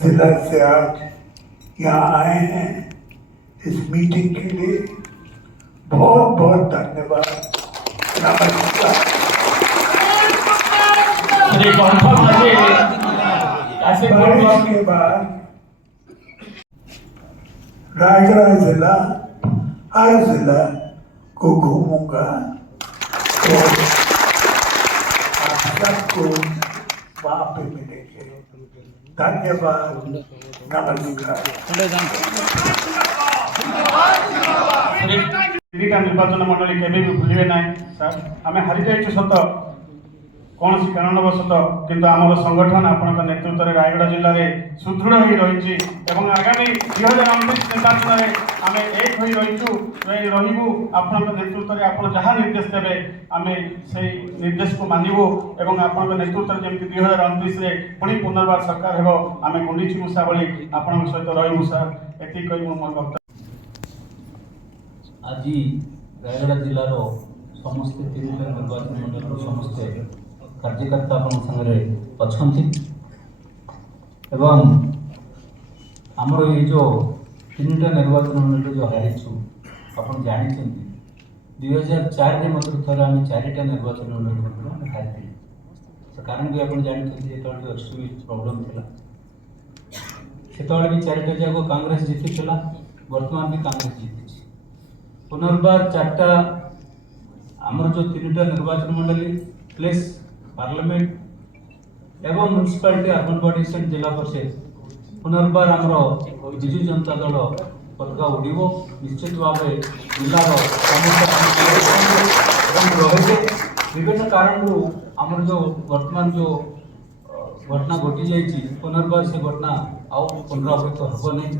जिला से आज यहाँ आए हैं इस मीटिंग के लिए। बहुत बहुत धन्यवाद। नमस्कार। बारिश के बाद रायगढ़ जिला हर जिला को घूमूंगा तो आप सबको वहाँ पे मिलेंगे। धन्यवाद। नमस्कार। निर्वाचन मंडली केवे भी भूलिए ना सर। आम हारी जाइए सत कौन सी कारणवशत किंतु आमर संगठन आपण नेतृत्व में रायगढ़ जिले में सुदृढ़ हो रही और आगामी 2029 निर्वाचन में आम एक हो रही आपण नेतृत्व में आप जहाँ निर्देश देवे आम से निर्देश को मानवु और आपण नेतृत्व में जमी 2029 में पुणी पुनर्वार सरकार हो आम गुंडीची मूषा भली आपण सहित रही सर। एति कही मोर वक्तव्य। आज रायगढ़ जिलार समस्त 3टा निर्वाचन मंडल समस्ते कार्यकर्ता अपन संगे अच्छी एवं आमर ये जो 3टा निर्वाचन मंडल जो हारीचु आप जानते 2004 में मतलब थोड़ा आम 4टा निर्वाचन मंडल हारी से कारण भी आप जानते जो एक्सट्रीमिस्ट प्रोब्लेम था से भी 4टा जाक कांग्रेस जीती वर्तमान भी कांग्रेस जीती पुनर्बार 4टा आमर जो 3टा निर्वाचन मंडली प्लस पार्लियामेंट एवं म्युनिसिपालिटी अर्बन बॉडी सेट जिला परिषद पुनर्बार आमर विजु जनता दल पताका उड़ब निश्चित भाव जिलार विभिन्न कारण आमर जो वर्तमान जो घटना घटी जाइए पुनर्बार से घटना आउ पुनरावृत्त हम नहीं।